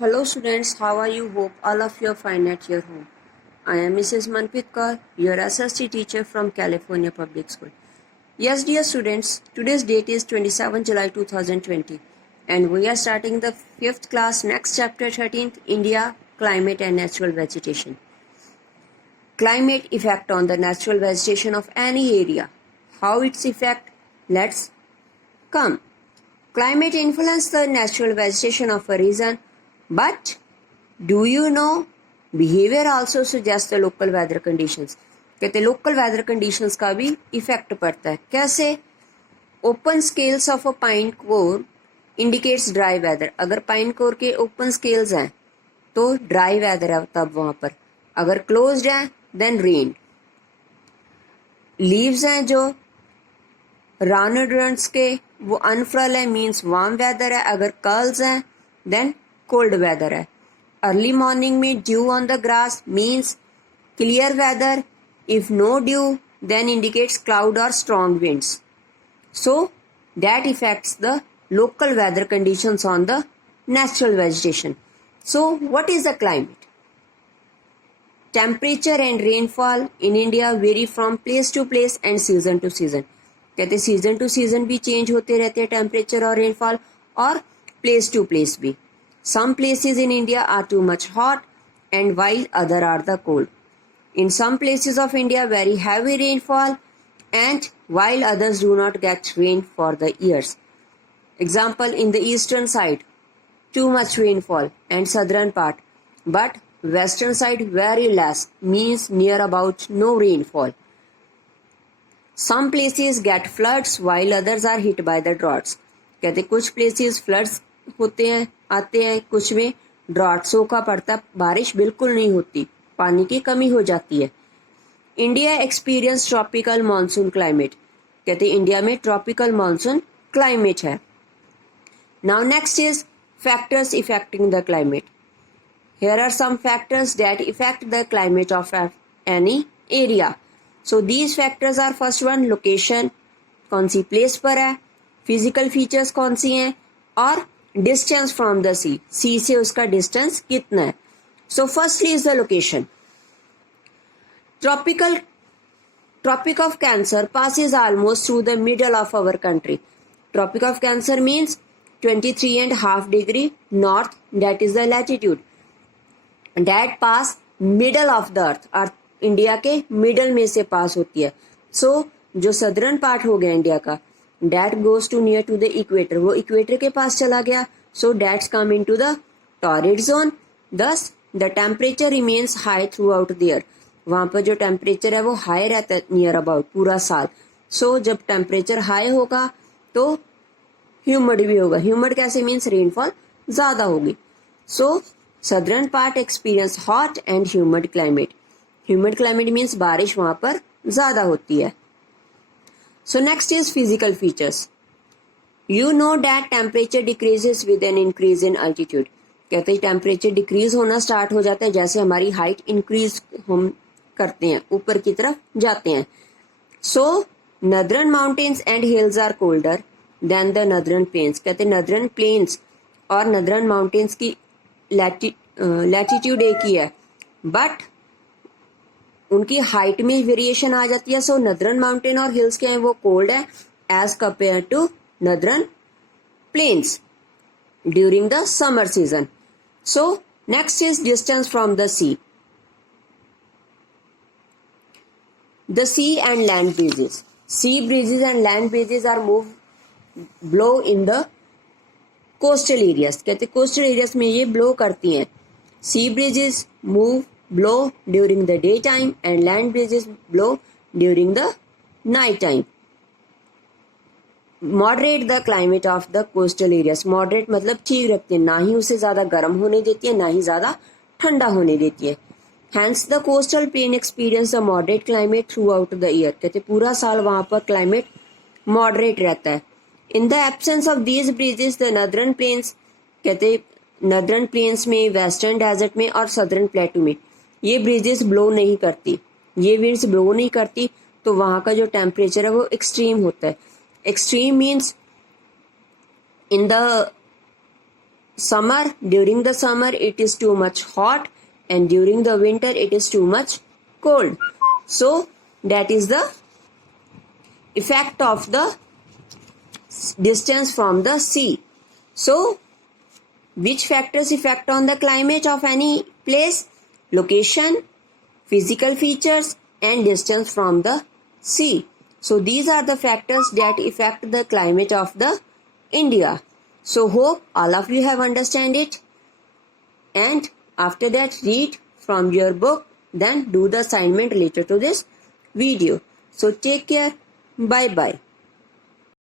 Hello students, how are you? Hope all of you are fine at your home. I am Mrs. Manpreet Kaur, your SST teacher from California Public School. Yes, dear students, today's date is 27 July 2020 and we are starting the 5th class next chapter 13th India, Climate and Natural Vegetation. Climate effect on the natural vegetation of any area. How its effect? Let's come. Climate influences the natural vegetation of a region, but do you know behavior also suggests the local weather conditions. कहते local weather conditions का भी effect पड़ता है. कैसे? Open scales of a pine cone indicates dry weather. अगर pine cone के open scales हैं तो ड्राई वेदर है तब वहां पर. अगर क्लोज्ड है देन रेन. लीव्स हैं जो रानोडोरंट्स के वो अनफ्रल है मीन्स वार्म वेदर है. अगर कर्ल्स हैं देन कोल्ड वेदर है. अर्ली मॉर्निंग में dew on the grass means clear weather. If no dew then indicates cloud और strong winds. So that effects the local weather conditions on the natural vegetation. So what is the climate? Temperature and rainfall in India vary from place to place and season to season. कहते season two season भी change होते रहते हैं temperature और rainfall और place to place भी. Some places in India are too much hot and while other are the cold. In some places of India very heavy rainfall and while others do not get rain for the years. Example in the eastern side too much rainfall and southern part, but western side very less means near about no rainfall. Some places get floods while others are hit by the droughts. कहते कुछ places floods होते हैं आते हैं, कुछ में drought सूखा पड़ता, बारिश बिल्कुल नहीं होती, पानी की कमी हो जाती है. India experience tropical monsoon climate. कहते इंडिया में ट्रॉपिकल मानसून क्लाइमेट है. Now next is factors affecting the climate. Here are some factors that affect the climate of any area. So these factors are first one location, कौन सी place पर है, physical features कौन सी हैं और distance from the sea, sea से उसका distance कितना है. So firstly is the location. Tropic of Cancer passes almost through the middle of our country. Tropic of Cancer means 23.5 degree north, that is the latitude, that pass middle of the earth India के middle में से पास होती है. सो जो southern part हो गया India का that goes to near to the equator, वो इक्वेटर के पास चला गया. सो that's come into the torrid zone. thus the temperature remains high throughout the year. वहां पर जो टेम्परेचर है वो हाई रहता है नियर अबाउट पूरा साल. सो जब टेम्परेचर हाई होगा तो ह्यूमिड भी होगा. ह्यूमिड कैसे मीन्स रेनफॉल ज्यादा होगी. So southern part experience hot and humid climate. Humid climate means बारिश वहां पर ज्यादा होती है. So next is physical features. You know that temperature decreases with an increase in altitude. कहते हैं टेम्परेचर डिक्रीज होना स्टार्ट हो जाता है जैसे हमारी हाइट इंक्रीज हम करते हैं, ऊपर की तरफ जाते हैं. So northern mountains and hills are colder than the northern plains. कहते नदर्न प्लेन्स और नदर्न माउंटेन्स की लैटिट्यूड एक ही है बट उनकी हाइट में वेरिएशन आ जाती है. सो नदर्न माउंटेन और हिल्स के हैं वो कोल्ड है as compare to northern plains during the summer season. So next is distance from the sea. The sea and land breezes. Sea breezes and land breezes are blow in the coastal areas. कहते coastal areas में ये blow करती हैं. Sea breezes blow during the daytime and land breezes blow during the night time. Moderate the climate of the coastal areas. Moderate मतलब ठीक रखते हैं, ना ही उसे ज्यादा गर्म होने देती है ना ही ज्यादा ठंडा होने देती है. Hence the coastal plain experience a moderate climate throughout the year. कहते पूरा साल वहां पर क्लाइमेट मॉडरेट रहता है. In the absence of these breezes, the northern plains, कहते नदर्न प्लेन्स में, वेस्टर्न डेजर्ट में और सदर्न प्लेटू में ये ब्रीजेस ब्लो नहीं करती, ये विंड्स ब्लो नहीं करती, तो वहां का जो टेम्परेचर है वो एक्सट्रीम होता है. Extreme means in the summer, during the summer it is too much hot, and during the winter it is too much cold. So that is the effect of the distance from the sea. So which factors affect on the climate of any place? Location, physical features, and distance from the sea. So these are the factors that affect the climate of the India. So hope all of you have understand it, and after that read from your book, then do the assignment related to this video. So take care. Bye bye.